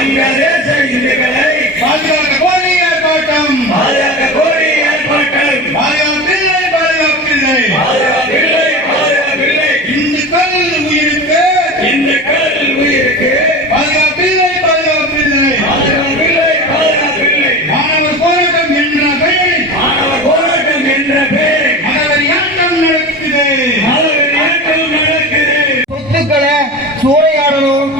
வங்கதேச இந்துக்களை பாதுகாக்க கோரி ஆர்ப்பாட்டம் பாதுகாப்பில்லை இந்துக்கள் உயிருக்கு பாதுகாப்பில்லை மாணவர் போராட்டம் என்ற பெயரில் மதவெறியாட்டம் நடக்குது. சொத்துக்களை சூறையாடணும்,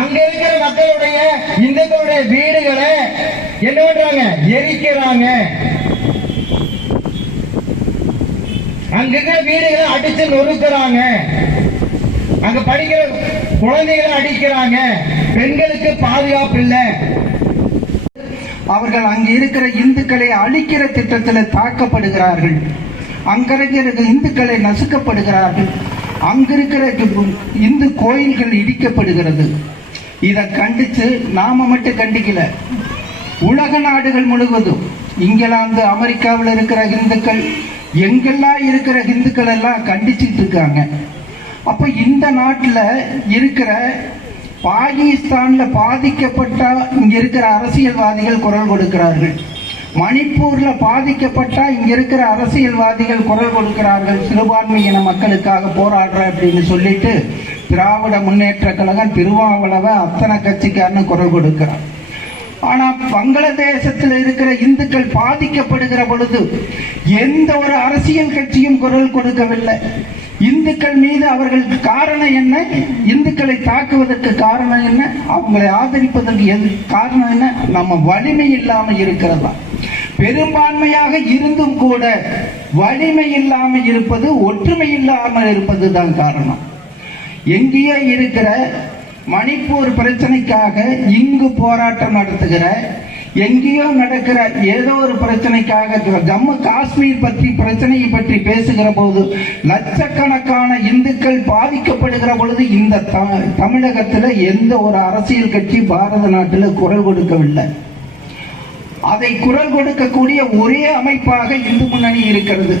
அங்க இருக்கிற மக்களுடைய இந்துக்களுடைய வீடுகளை என்ன பண்றாங்க, எரிக்கிறாங்க. அங்க இருக்கிற வீடுகளை அடிச்சு நொறுக்கிறாங்க, அங்க படிக்கிற குழந்தைகளை அடிக்கிறாங்க, பெண்களுக்கு பாதுகாப்பு இல்லை. அவர்கள் அங்கு இருக்கிற இந்துக்களை அழிக்கிற திட்டத்தில் தாக்கப்படுகிறார்கள். அங்க இருக்கிற இந்துக்களை நசுக்கப்படுகிறார்கள். அங்கிருக்கிற இந்து கோயில்கள் இடிக்கப்படுகிறது. இதை கண்டித்து நாம மட்டும் கண்டிக்கல, உலக நாடுகள் முழுவதும் இங்கிலாந்து அமெரிக்காவில் இருக்கிற இந்துக்கள் எங்கெல்லாம் இருக்கிற இந்துக்கள் எல்லாம் கண்டிச்சுட்டு இருக்காங்க. அப்ப இந்த நாட்டில் இருக்கிற பாகிஸ்தான்ல பாதிக்கப்பட்ட இங்க இருக்கிற அரசியல்வாதிகள் குரல் கொடுக்கிறார்கள். மணிப்பூர்ல பாதிக்கப்பட்ட இங்க இருக்கிற அரசியல்வாதிகள் குரல் கொடுக்கிறார்கள். சிறுபான்மையின மக்களுக்காக போராடுற அப்படின்னு சொல்லிட்டு திராவிட முன்னேற்ற கழகம் திருமாவளவ அத்தனை கட்சிக்காரன்னு குரல் கொடுக்கிறார். ஆனா பங்களாதேசத்தில் இருக்கிற இந்துக்கள் பாதிக்கப்படுகிற பொழுது எந்த ஒரு அரசியல் கட்சியும் குரல் கொடுக்கவில்லை. இந்துக்கள் மீது அவர்களுக்கு காரணம் என்ன, இந்துக்களை தாக்குவதற்கு காரணம் என்ன, அவங்களை ஆதரிப்பதற்கு காரணம் என்ன, நம்ம வலிமை இல்லாமல் இருக்கிறதா. பெரும்பான்மையாக இருந்தும் கூட வலிமை இல்லாமல் இருப்பது, ஒற்றுமை இல்லாமல் இருப்பது தான் காரணம். எங்கேயோ இருக்கிற மணிப்பூர் பிரச்சனைக்காக இங்கு போராட்டம் நடத்துகிற, எங்கேயோ நடக்கிற ஏதோ ஒரு பிரச்சனைக்காக ஜம்மு காஷ்மீர் பற்றி பிரச்சனையை பற்றி பேசுகிற போது லட்சக்கணக்கான இந்துக்கள் பாதிக்கப்படுகிற பொழுது இந்த தமிழகத்தில் எந்த ஒரு அரசியல் கட்சி பாரத நாட்டில் குரல் கொடுக்கவில்லை. அதை குரல் கொடுக்கக்கூடிய ஒரே அமைப்பாக இந்து முன்னணி இருக்கிறது.